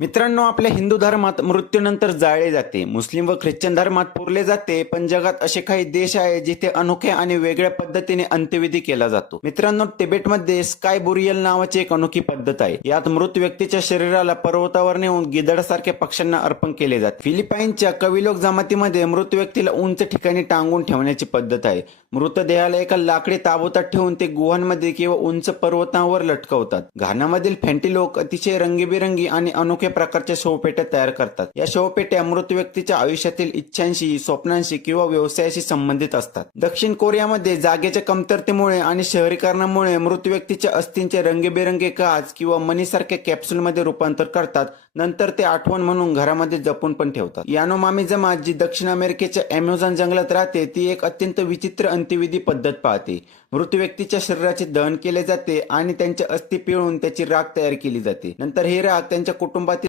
मित्रांनो, आपल्या हिंदू धर्मात मृत्यूनंतर जाळले जाते, मुस्लिम व ख्रिश्चन धर्मात पुरले जाते, पण जगात असे काही देश आहेत जिथे अनोख्या आणि वेगळ्या पद्धतीने अंत्यविधी केला जातो. मित्रांनो, तिबेटमध्ये स्काय बुरियल नावाची एक अनोखी पद्धत आहे. यात मृत व्यक्तीच्या शरीराला पर्वतावर नेऊन गिधाडासारख्या पक्ष्यांना अर्पण केले जाते. फिलिपाईनच्या कविलोक जमातीमध्ये मृत व्यक्तीला उंच ठिकाणी टांगून ठेवण्याची पद्धत आहे. मृतदेहाला एका लाकडी ताबुतात ठेवून ते गुहांमध्ये किंवा उंच पर्वतांवर लटकवतात. घानामधील फेंटी लोक अतिशय रंगीबेरंगी आणि अनोख्या प्रकारच्या शवपेट्या तयार करतात. या शवपेट्या मृत व्यक्तीच्या आयुष्यातील इच्छांशी, स्वप्नांशी किंवा व्यवसायाशी संबंधित असतात. दक्षिण कोरियामध्ये जागेच्या कमतरतेमुळे आणि शहरीकरणामुळे मृत व्यक्तीच्या अस्थींचे रंगीबेरंगी काच किंवा मणीसारख्या कॅप्सूलमध्ये रूपांतर करतात. नंतर ते आठवण म्हणून घरामध्ये जपून पण ठेवतात. यानोमामी जमात जी दक्षिण अमेरिकेच्या अमेझॉन जंगलात राहते, ती एक अत्यंत विचित्र अंत्यविधी पद्धत पाहते. मृत व्यक्तीच्या शरीराचे दहन केले जाते आणि त्यांच्या अस्थी पिळून त्याची राख तयार केली जाते. नंतर ही राख त्यांच्या कुटुंबातील